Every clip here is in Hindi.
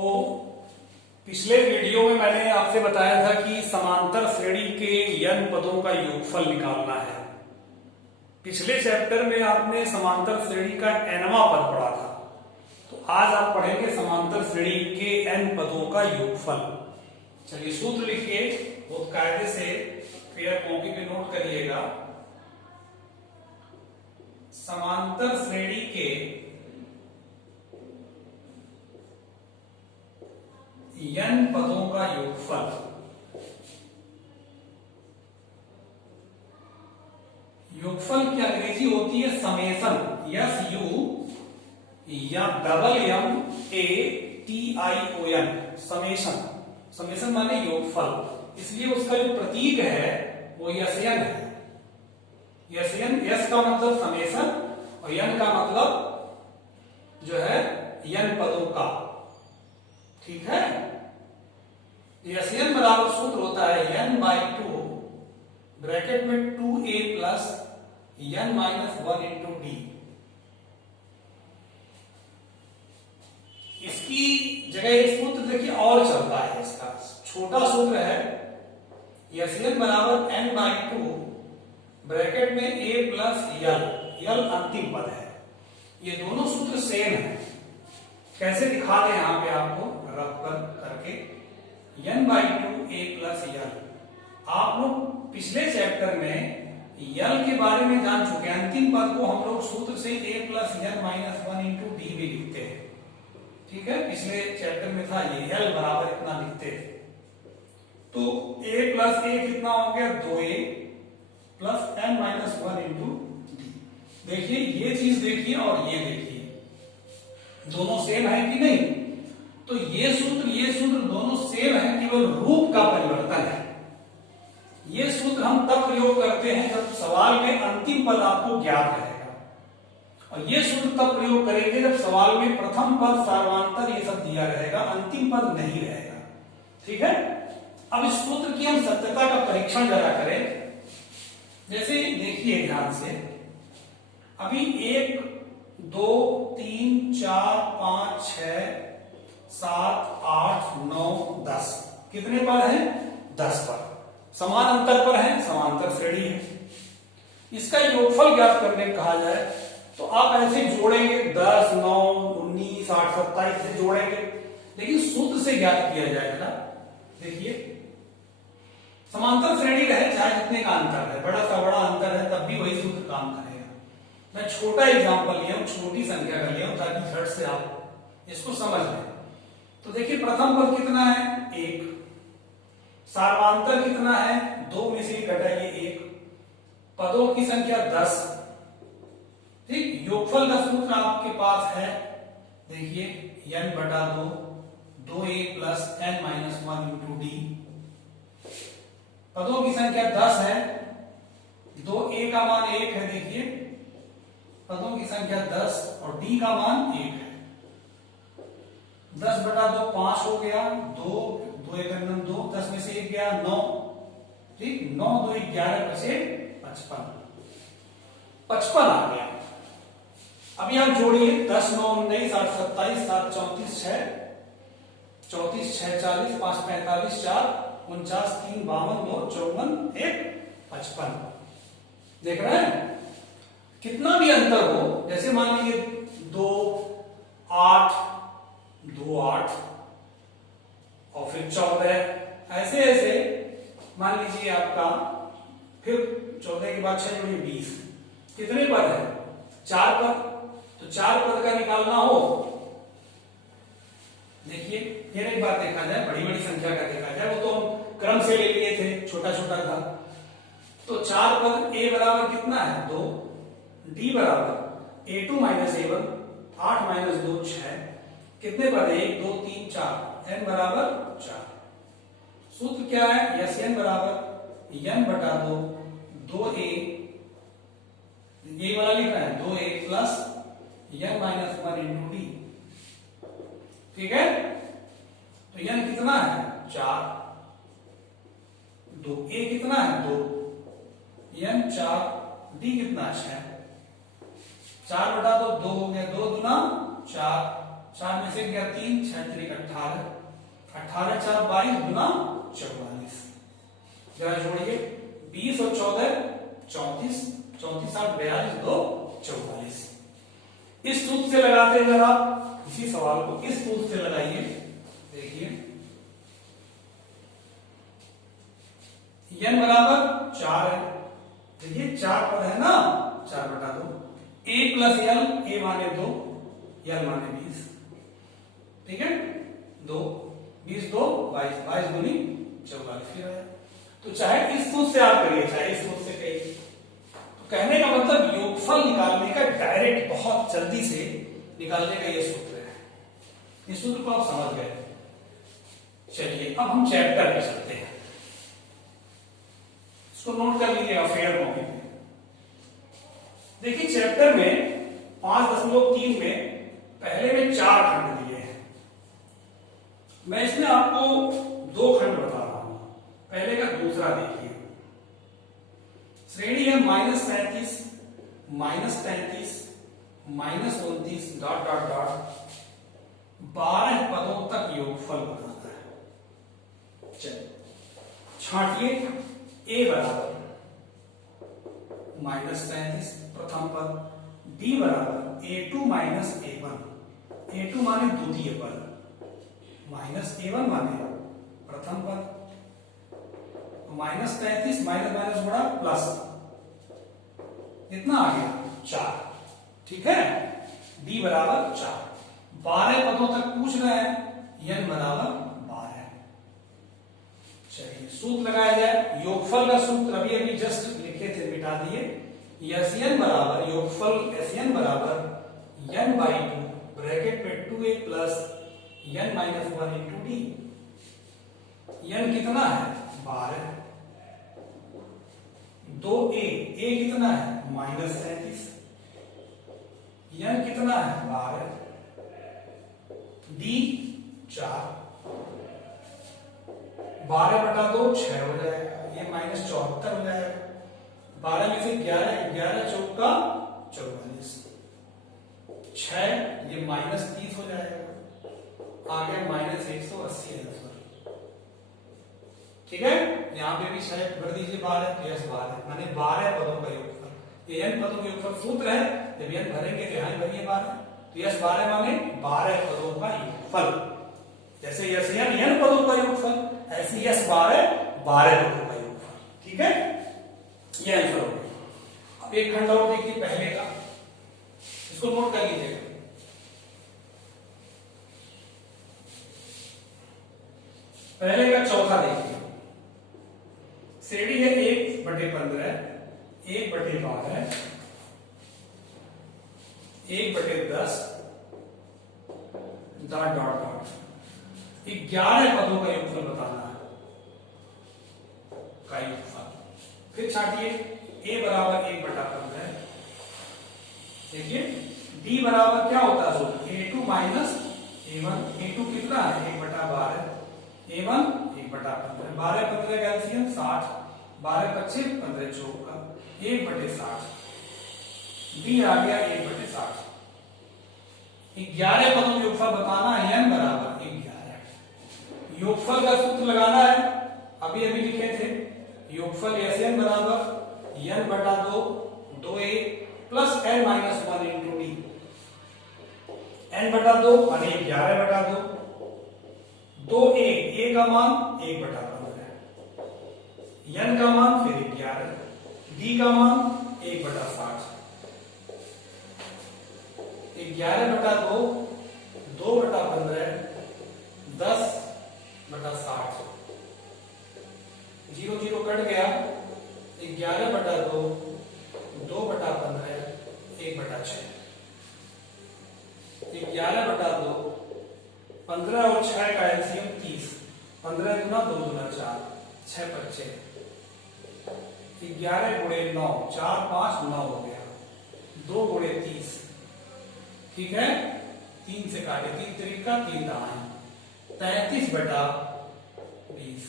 तो पिछले वीडियो में मैंने आपसे बताया था कि समांतर श्रेणी के n पदों का योगफल निकालना है। पिछले चैप्टर में आपने समांतर श्रेणी का nवां पद पढ़ा था, तो आज आप पढ़ेंगे समांतर श्रेणी के n पदों का योगफल। चलिए सूत्र लिखिए बहुत कायदे से, फिर कॉपी पे नोट करिएगा। समांतर श्रेणी के n पदों का योगफल। योगफल की अंग्रेजी होती है समेशन, SU या SMATION, समेशन। समेशन माने योगफल, इसलिए उसका जो प्रतीक है वो SN है। SN, S का मतलब समेशन और N का मतलब जो है n पदों का। ठीक है, SN बराबर सूत्र होता है n/2 ब्रैकेट में 2a plus n minus 1 into D. इसकी जगह एक सूत्र देखिए और चलता है, इसका छोटा सूत्र है SN बराबर n/2 ब्रैकेट में a प्लस l अंतिम पद है। ये दोनों सूत्र सेम है। कैसे दिखा दें यहाँ पे आपको रफ करके, n/2 a प्लस l। आप लोग पिछले चैप्टर में l के बारे में जान चुके हैं। अंतिम पद को हम लोग सूत्र से a plus n minus 1 into D भी लिखते हैं। ठीक है, पिछले चैप्टर में था ये l बराबर इतना लिखते थे। तो a प्लस a कितना हो गया, 2a plus n minus 1 into D. देखिए ये चीज देखिए और ये देखिए, दोनों सेम है कि नहीं। तो ये सूत्र दोनों सेम है, केवल रूप का परिवर्तन है। ये सूत्र हम तब प्रयोग करते हैं जब सवाल में अंतिम पद आपको ज्ञात रहेगा, और ये सूत्र तब प्रयोग करेंगे जब सवाल में प्रथम पद, सार्वधातुक ये सब दिया रहेगा, अंतिम पद नहीं रहेगा। ठीक है, अब इस सूत्र की हम सत्यता का परीक्षण जरा करें। जैसे देखिए ध्यान से, अभी 1 2 3 4 5 6 7 8 9 10 कितने पद हैं, 10 पद समान अंतर पर हैं, समांतर श्रेणी है। इसका योगफल ज्ञात करने कहा जाए तो आप ऐसे जोड़ेंगे, 10 9 19 8 27 से जोड़ेंगे, लेकिन सूत्र से ज्ञात किया जाएगा। देखिए समांतर श्रेणी रहे चाहे जितने का अंतर है, बड़ा सा बड़ा अंतर है, तब भी वही सूत्र काम करेगा। मैं छोटा एग्जांपल लिया हूं, छोटी संख्या का लिया हूं ताकि झट से आप इसको समझ लें। तो देखिए प्रथम पद कितना है, 1। सार्वधातुक कितना है, 2 में से घटाइए 1। पदों की संख्या 10। ठीक, योगफल का सूत्र आपके पास है, देखिए n/2 2a plus n minus 1 into D. पदों की संख्या 10 है, 2a का मान 1 है। देखिए पदों की संख्या 10 और d का मान 1 है। 10/2 5 हो गया, 2 2 1 2, 10 में से 1 गया 9। ठीक, 9 2 11 बचे 55 आ गया। अभी आप जोड़िए, 10 9 19 8 27 7 34 6 34 6 40 5 45 4 49 3 52 2 54 1 55। देख रहे हैं, कितना भी अंतर हो, जैसे मान लीजिए 2 8 2 8 और फिर 14, ऐसे ऐसे मान लीजिए आपका, फिर 14 के बाद 6 जोड़िए 20। कितने पद है, 4 पद। तो 4 पद का निकालना हो, देखिए फिर एक बार देखा जाए, बड़ी बड़ी संख्या का देखा जाए, वो तो हम क्रम से ले लिए थे, छोटा छोटा था। तो 4 पद a बराबर कितना है, 2। d बराबर a2 माइनस a1, 8 माइनस 2 6। कितने पद है, 1 2 3 4, n बराबर 4। सूत्र क्या है, SN बराबर n/2 2a, ये वाला लिख रहा है 2a plus n minus 1 into D. ठीक है, तो n कितना है, 4। 2a कितना है, 2, n 4, d कितना 6। 4/2 2 हो गया, 2 दूना 4, 4 में से गया 3, 6 3 18, 18 4 22 गुना 44। जरा जोड़िए 20 और 14 34, 34 8 42 2 44। इस सूत्र से लगाते हैं जरा इसी सवाल को इस सूत्र से लगाइए। देखिए n बराबर 4 है, देखिए 4 पद है ना, 4 बटा 2, a प्लस l, a माने 2, l माने 20, ठीक है 2 20 2 22, 22 दूनी 44 फिर आया। तो चाहे इस सूत्र से आप करिए चाहे इस सूत्र से करिए, तो कहने का मतलब योगफल निकालने का डायरेक्ट बहुत जल्दी से निकालने का ये सूत्र है। इस सूत्र को आप समझ गए। चलिए अब हम चैप्टर में चलते हैं, इसको नोट कर लीजिएगा फेयर कॉपी में। देखिए चैप्टर में 5.3 में पहले में 4 खंड दिए हैं, मैं इसमें आपको 2 खंड बता रहा हूं। पहले का दूसरा देखिए, श्रेणी है -37 -33 -29 डॉट डॉट डॉट 12 पदों तक योगफल बनाता है। चलिए छांटिए, a बराबर -37 प्रथम पद, b बराबर a2 माइनस a1, a2 माने द्वितीय पद, माइनस a1 माने प्रथम पद, -33 माइनस माइनस बड़ा प्लस, इतना आ गया 4, ठीक है। d बराबर 4, 12 पदों तक पूछ रहे हैं, n बराबर 12। चलिए सूत्र लगाया जाए, योगफल का सूत्र अभी अभी जस्ट लिखे थे, मिटा दिए। Sn बराबर योगफल Sn बराबर n बाई 2 ब्रैकेट पे 2a plus n minus 1 into D. n कितना है 12, 2a, a कितना है -37, n कितना है 12, d 4, 12 बटा 2 6 हो जाएगा, ये -74 हो जाएगा। 12 में से 11, 11 चौका 44, 6 ये -30 हो जाएगा, आ गया -180 आंसर, ठीक है। यहाँ पे भी 6 भर दीजिए, 12 यस 12 माने 12 पदों का योगफल। ये n पदों का योगफल सूत्र है, जब n भरेंगे तो यहाँ भरिए 12, तो यस 12 माने 12 पदों का योगफल। जैसे यस n पदों का योगफल, ऐसे यस 12 पदों का योगफल, ठीक है। ये आंसर हो गया। अब एक खंड और देखिए पहले का, इसको नोट कर लीजिएगा। पहले का चौथा देखिए, श्रेणी है 1/15, 1/12, 1/10 डॉट डॉट डॉट 11 पदों का योगफल बताना है, का योगफल। फिर छाटिए, a बराबर 1/15, देखिए d बराबर क्या होता है, a2 माइनस a1, a2 कितना है 1/12, a1 1/15, 12 15 का एलसीएम 60, 12 25 15 चौका 1/60, d आ गया 1/60। 11 पदों का योगफल बताना है, n बराबर 11। योगफल का सूत्र लगाना है, अभी अभी लिखे थे, योगफल Sn बराबर n बटा 2 2a plus n minus 1 into D. n बटा 2 माने 11 बटा 2, 2a, a का मान 1/15, n का मान फिर 11, d का मान 1/60, 11 बटा 2 2/15 10/60, 0 0 कट गया, 11 बटा 2 2/15 1/6, 11 बटा 2 15 और 6 का एलसीएम 30, 15 गुना 2 गुना 4 6 25, 11 गुणे 9 4 5 9 हो गया, 2 गुणे 30, ठीक है, 3 से काटे, 3 त्रिका 3 दाएं, 33/20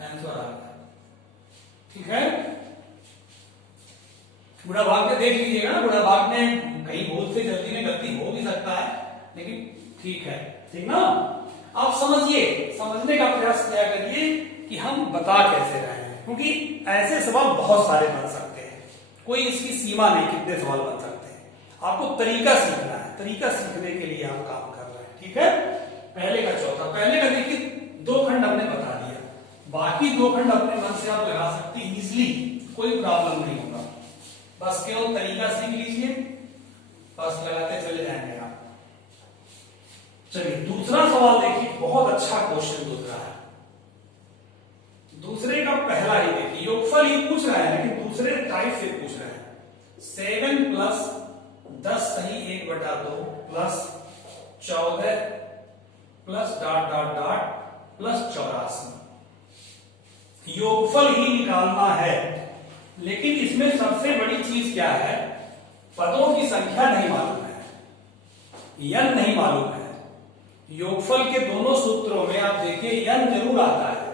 आंसर आ गया, ठीक है। बुढ़ा भाग में देख लीजिएगा ना, बुढ़ा भाग में कहीं भूल से जल्दी में गलती हो भी सकता है, लेकिन ठीक है, ठीक ना। आप समझिए, समझने का प्रयास किया करिए कि हम बता कैसे रहे हैं, क्योंकि ऐसे सवाल बहुत सारे बन सकते हैं, कोई इसकी सीमा नहीं कितने सवाल बन सकते हैं। आपको तरीका सीखना है, तरीका सीखने के लिए आप काम कर रहे हैं, ठीक है। पहले का चौथा, पहले का देखिए 2 खंड हमने बता दिया, बाकी 2 खंड अपने मन से आप लगा सकते हैं इजिली, कोई प्रॉब्लम नहीं होगा। बस केवल तरीका सीख लीजिए, बस लगाते चले जाएंगे आप। चलिए दूसरा सवाल देखिए, बहुत अच्छा क्वेश्चन दूसरा है। दूसरे का पहला ही देखिए, योगफल ही पूछ रहा है लेकिन दूसरे टाइप से पूछ रहा है। 7 प्लस 10 सही 1/2 plus 14 plus dot dot dot plus 84। योगफल ही निकालना है, लेकिन इसमें सबसे बड़ी चीज क्या है, पदों की संख्या नहीं मालूम है, n नहीं मालूम है। योगफल के दोनों सूत्रों में आप देखिए n जरूर आता है।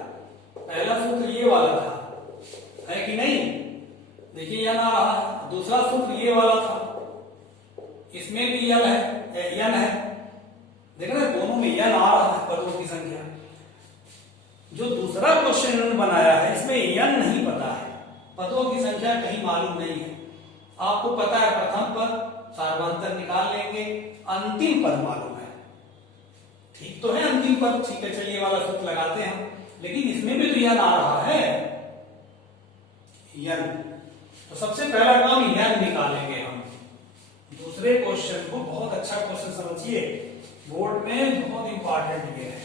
पहला सूत्र ये वाला था, है कि नहीं, देखिए n आ रहा है। दूसरा सूत्र ये वाला था, इसमें भी n है, देख रहे हैं दोनों में n आ रहा है, पदों की संख्या। जो दूसरा क्वेश्चन इन्होंने बनाया है इसमें n नहीं पता है, पदों की संख्या कहीं मालूम नहीं है। आपको पता है प्रथम पद सार्वधातुक निकाल लेंगे, अंतिम पद मालूम है, ठीक तो है अंतिम पद, ठीक है। चलिए वाला सूत्र लगाते हैं हम, लेकिन इसमें भी तो n आ रहा है, n। तो सबसे पहला काम n निकालेंगे हम। दूसरे क्वेश्चन को बहुत अच्छा क्वेश्चन समझिए, बोर्ड में बहुत इंपॉर्टेंट ये है,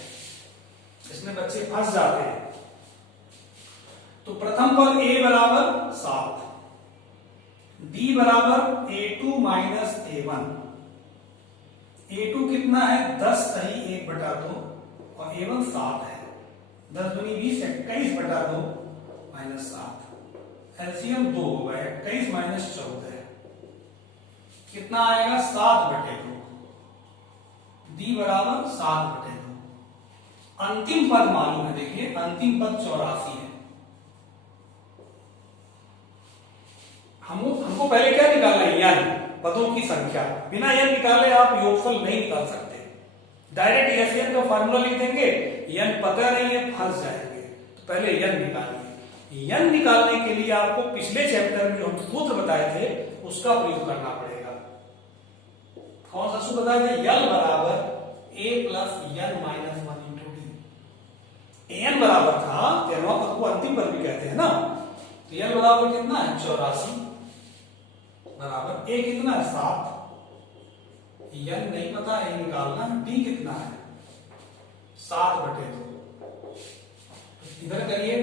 इसमें बच्चे फंस जाते हैं। तो प्रथम पद a बराबर 7, b बराबर a2 माइनस a1। a2 कितना है 10 सही 1/2 और a1 7 है, 10 दूनी 20, 21/2 माइनस 7। एलसीएम 2 होगा, 21 माइनस 14 कितना आएगा 7/2। d बराबर 7/2। अंतिम पद मालूम है, देखिए अंतिम पद 84 है। हमको पहले क्या निकालना है, n, पदों की संख्या। बिना n निकाले आप योगफल नहीं निकाल सकते, डायरेक्ट एसएन का फार्मूला लिख देंगे, n पता नहीं है फंस जाएंगे। तो पहले n निकालिए। n निकालने के लिए आपको पिछले चैप्टर में जो हम सूत्र बताए थे उसका प्रयोग करना पड़ेगा। कौन सा सूत्र बताया था, l बराबर a plus n minus 1 into D. an बराबर था 13वां पद को अंतिम पद भी कहते हैं ना, तो l बराबर कितना है 84 बराबर a कितना है 7, n नहीं पता है निकालना, d कितना है 7/2। इधर करिए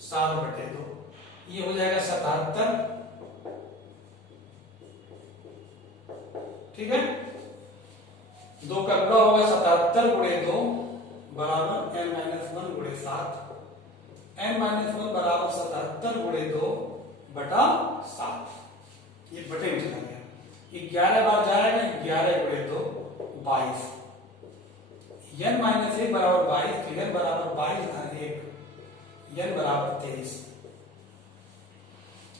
7/2, ये हो जाएगा 77, ठीक है। 2 का गुणा होगा 77 गुणे 2 बराबर n माइनस 1 गुणे 7, n माइनस 1 बराबर 77 गुणे 2 बटा 7। ये बटे में चला गया, 11 बार जाएगा, 11 गुणे 2 22, n माइनस 1 बराबर 22, फिर n बराबर 22 और 1, n बराबर 23।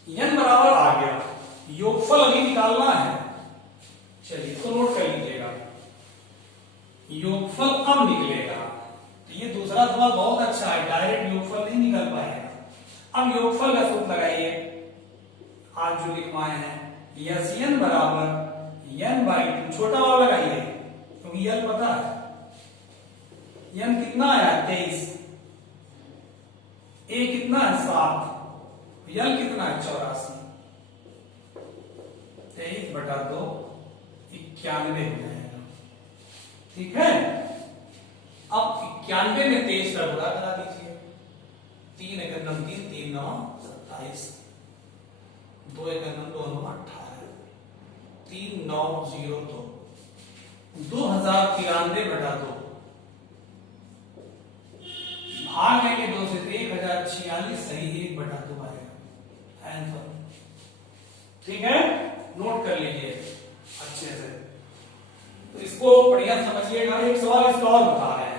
n बराबर आ गया, योगफल अभी निकालना है। चलिए इसको नोट कर लीजिएगा, योगफल अब निकलेगा। तो ये दूसरा सवाल बहुत अच्छा है, डायरेक्ट योगफल नहीं निकल पाएगा। अब योगफल का सूत्र लगाइए, आज जो लिखवाए हैं, n बराबर n/2, छोटा वाला लगाइए क्योंकि n पता है, n कितना आया 23, a कितना है 7, l कितना है 84, 23/2 91 हो जाएगा, ठीक है। अब 91 में 23 का गुणा करा दीजिए, 3 × 9 3, 3 9 27, 2 × 9 2 9 18, 3 9 0 2, 2093/2 भाग लेंगे 2 से 1046 सही 1/2 आएगा आंसर, ठीक है। नोट कर लीजिए अच्छे से, तो इसको बढ़िया समझिएगा। एक सवाल इसका और बता रहे हैं,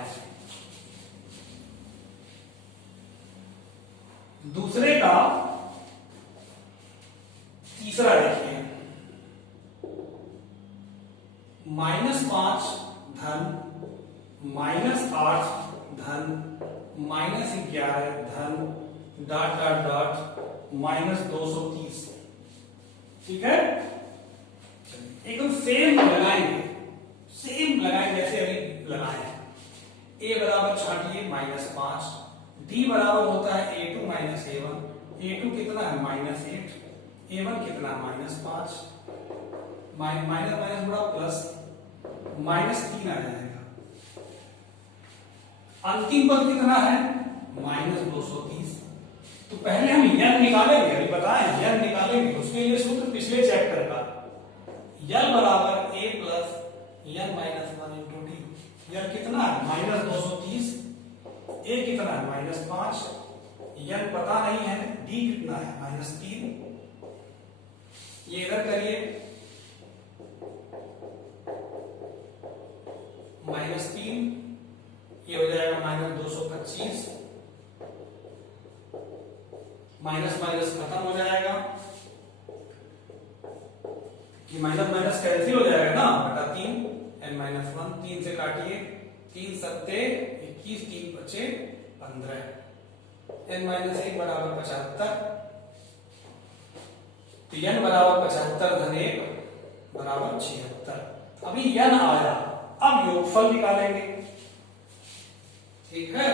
दूसरे का तीसरा देखिए, -5 धन -8 धन -11 धन डॉट डॉट डॉट -230। ठीक है, एकदम सेम लगाएंगे जैसे अभी लगाए हैं। a बराबर छाटिए -5, d बराबर होता है a2 माइनस a1। a2 कितना है -8, a1 कितना है -5, माइनस माइनस बड़ा प्लस -3 आ जाएगा। अंतिम पद कितना है -230। तो पहले हम n निकालेंगे, अभी बताएं n निकालेंगे। उसके लिए सूत्र पिछले चैप्टर का, l बराबर a plus n minus 1 into D. l कितना है -230, a कितना है -5, n पता नहीं है, d कितना है -3। ये इधर करिए -3, ये हो जाएगा -225, माइनस माइनस खत्म हो जाएगा, कि माइनस माइनस कैंसिल हो जाएगा ना, बटा 3 n-1, 3 से काटिए, 3 सत्ते 21, 3 बचे 15, n-1 बराबर 75। तो n बराबर 75 धन 1 बराबर 76। अभी n आया, अब योगफल निकालेंगे। ठीक है,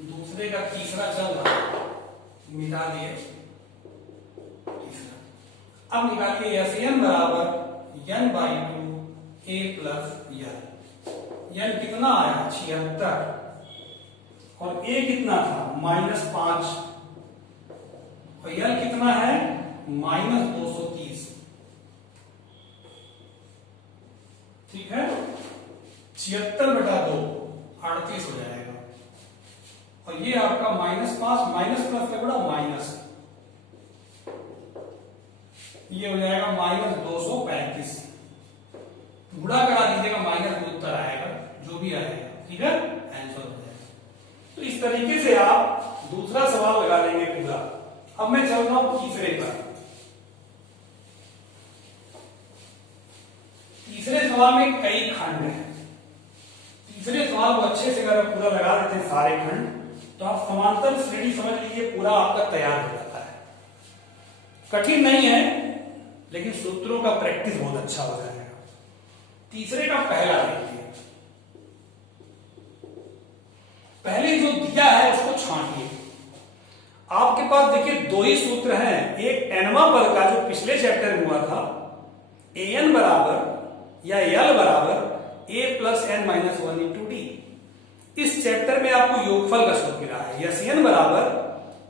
दूसरे का तीसरा चल रहा, मिटा दिए तीसरा। अब निकालिए n बराबर n/2 a प्लस n कितना आया 76, और a कितना था -5, और n कितना है -230। ठीक है, 76/2 38 हो जाएगा, और ये आपका -5 माइनस प्लस का बड़ा माइनस, ये हो जाएगा -235। गुणा करा दीजिएगा, माइनस में उत्तर आएगा, जो भी आएगा। ठीक है, आंसर हो जाएगा। तो इस तरीके से आप दूसरा सवाल लगा लेंगे पूरा। अब मैं चल रहा हूं तीसरे पर। तीसरे सवाल में कई खंड हैं। तीसरे सवाल को अच्छे से अगर पूरा लगा देते हैं सारे खंड, तो आप समांतर श्रेणी समझ लीजिए पूरा आपका तैयार हो जाता है। कठिन नहीं है, लेकिन सूत्रों का प्रैक्टिस बहुत अच्छा हो जाएगा। तीसरे का पहला देखिए, पहले जो दिया है उसको छांटिए। आपके पास देखिए दो ही सूत्र हैं, एक nवां पद का जो पिछले चैप्टर में हुआ था, an बराबर या l बराबर a plus n-1 into D. इस चैप्टर में आपको योगफल का सूत्र मिला है, n बराबर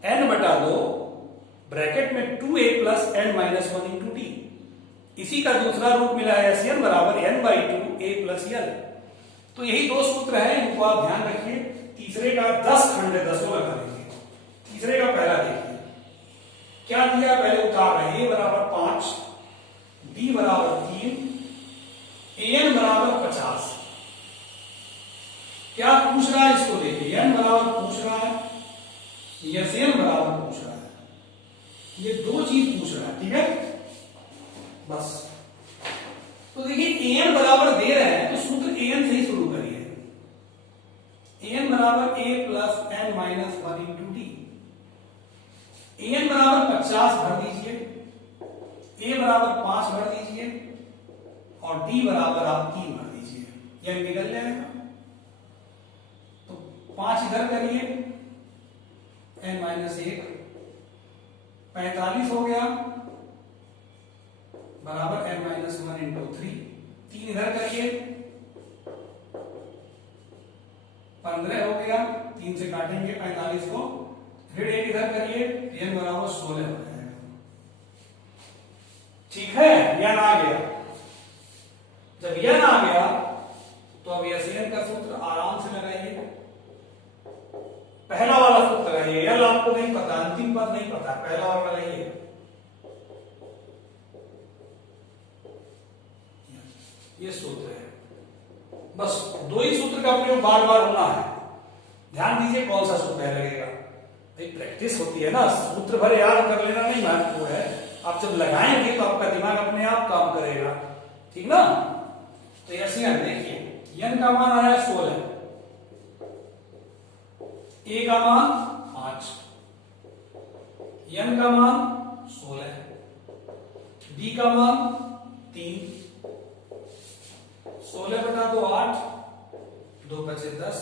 n/2 ब्रैकेट में 2a plus n-1 into D. इसी का दूसरा रूप मिला है n बराबर n/2 a प्लस l। तो यही दो सूत्र हैं, इनको आप ध्यान रखिए। तीसरे का 10 खंड है, 10 लगा देंगे। तीसरे का पहला देखिए क्या दिया, पहले उतार रहे, a बराबर 5, d बराबर 3, an बराबर 50। क्या पूछ रहा है, इसको देखिए, n बराबर पूछ रहा है, n बराबर पूछ रहा है, ये दो चीज पूछ रहा है। ठीक है, बस। तो देखिए an बराबर दे रहे हैं, तो सूत्र an से ही शुरू करिए। an बराबर a plus n-1 into D. an बराबर 50 भर दीजिए, a बराबर 5 भर दीजिए, और d बराबर आप 3 भर दीजिए, यह निकल जाएगा। तो 5 इधर करिए, n-1 45 हो गया, बराबर n-1 इंटू 3। 3 इधर करिए, 15 हो गया, 3 से काटेंगे 45 को, फिर 1 इधर करिए, n बराबर 16 हो जाएगा। ठीक है, n आ गया। जब n आ गया तो अब n का सूत्र आराम से लगाइए। पहला वाला सूत्र लगाइए, l आपको नहीं पता, अंतिम पद नहीं पता, पहला वाला लगाइए। ये सूत्र है, बस दो ही सूत्र का प्रयोग बार बार होना है। ध्यान दीजिए कौन सा सूत्र है लगेगा, भाई प्रैक्टिस होती है ना, सूत्र भर याद कर लेना नहीं महत्वपूर्ण है, आप जब लगाएंगे तो आपका दिमाग अपने आप काम करेगा, ठीक ना। तो एसएन देखिए एन का मान आया 16, ए का मान 5, एन का मान 16, डी का मान 3, 16 बटा 2 8, 2 बचे 10,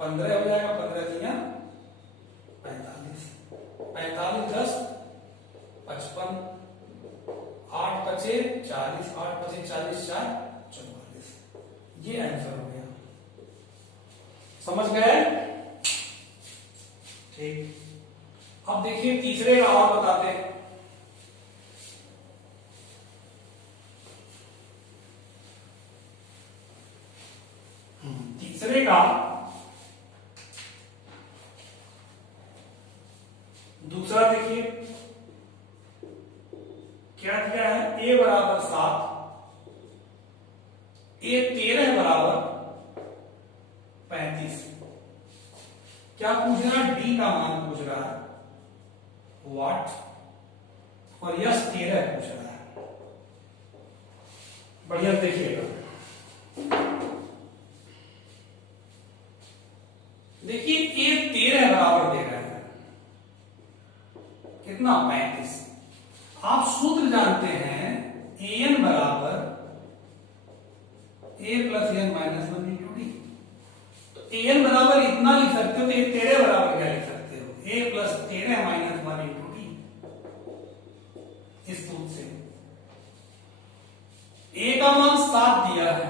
15 हो जाएगा, 15 दिया 45, 45 10 55, 8 बचे 40, 8 बचे 40 4 44। ये आंसर हो गया, समझ गए? ठीक। अब देखिए तीसरे का और बताते हैं। तीसरे का दूसरा देखिए क्या दिया है, ए बराबर 7, ए 13 बराबर 35। क्या पूछ रहा है? डी का मान पूछ रहा है वाट, और यस 13 पूछ रहा है। बढ़िया देखिएगा, देखिए ए 13 बराबर दे रहा है कितना, 35। आप सूत्र जानते हैं ए एन बराबर a plus n minus 1 into d. तो ए एन बराबर इतना लिख सकते हो, तो ए 13 बराबर क्या लिख सकते हो, ए प्लस 13 माइनस 1 इंटू डी। इस सूत्र से ए का मान 7 दिया है,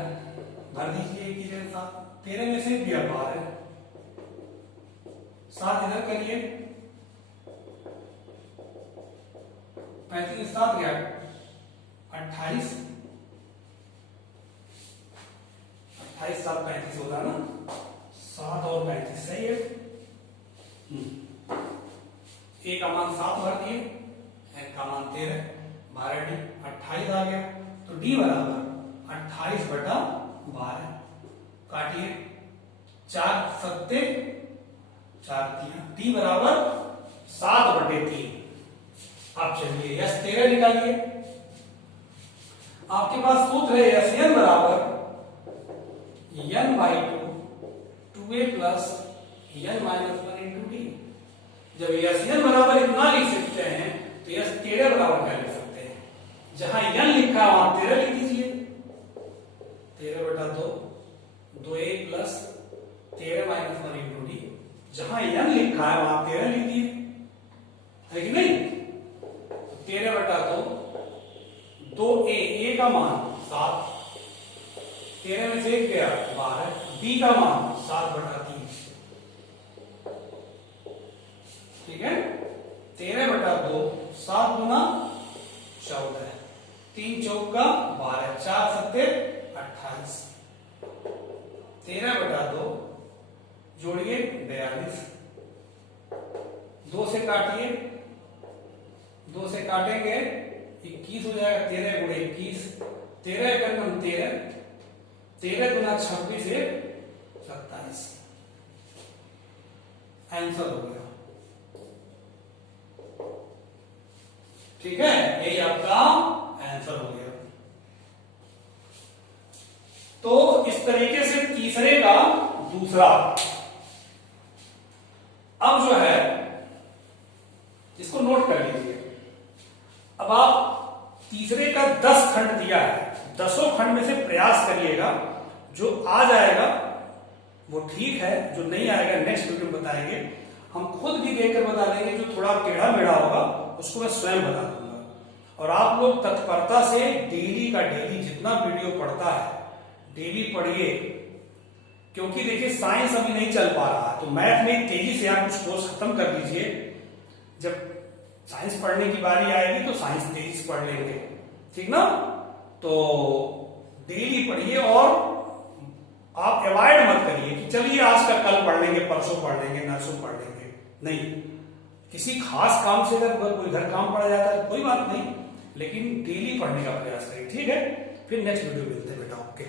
भर दीजिए की जगह 7, 13 में से दिया 12, 7 इधर करिए, 35 7 गया 28, 28 7 35 होगा ना, 7 और 35 सही है। ए का मान 7 भर दिए, एन का मान 13, 12 डी 28 आ गया। तो डी बराबर 28 बटा 12, काटिए 4 सत्ते 4 दिया, डी बराबर 7 बटे 3। आप चलिए यस 13 निकालिए, आपके पास सूत्र है यस एन बराबर n by 2 2a plus n minus 1 into d. जब यस एन बराबर इतना लिख सकते हैं तो यस 13 बराबर क्या लिख सकते हैं, जहां एन लिखा है वहां 13 लिख दीजिए, 13 बटा 2 2a plus 13 minus 1 into D. जहां एन लिखा है वहां 13 लिख दिए, है कि नहीं। 13 बटा 2 2a का मान 7, 13 में से 1 गया 12, b का मान 7 बटा 3, ठीक है। 13 बटा 2 7 गुना 14, 3 चौका 12, 4 सत्ते 28, 13 बटा 2 जोड़िए 42, 2 से काटिए, 2 से काटेंगे 21 हो जाएगा, 13 गुणे 21, 13 का 13, 13 गुना 26 है 27। आंसर हो गया, ठीक है, यही आपका आंसर हो गया। तो इस तरीके से तीसरे का दूसरा। अब जो है इसको नोट कर लीजिए। अब आप तीसरे का 10 खंड दिया है, 10 खंड में से प्रयास करिएगा, जो आ जाएगा वो ठीक है, जो नहीं आएगा नेक्स्ट वीडियो में बताएंगे। हम खुद भी देखकर बता देंगे, जो थोड़ा टेढ़ा मेढ़ा होगा उसको मैं स्वयं बता दूंगा। और आप लोग तत्परता से डेली का डेली जितना वीडियो पढ़ता है डेली पढ़िए, क्योंकि देखिए साइंस अभी नहीं चल पा रहा है, तो मैथ में तेजी से आप कुछ कोर्स खत्म कर दीजिए। जब साइंस पढ़ने की बारी आएगी तो साइंस तेजी से पढ़ लेंगे, ठीक ना। तो डेली पढ़िए और आप अवॉइड मत करिए कि चलिए आज का कल पढ़ लेंगे, परसों पढ़ लेंगे, नरसों पढ़ लेंगे। नहीं, किसी खास काम से अगर कोई घर काम पड़ जाता है कोई बात नहीं, लेकिन डेली पढ़ने का प्रयास करिए, ठीक है। फिर नेक्स्ट वीडियो मिलते हैं बेटा, ओके।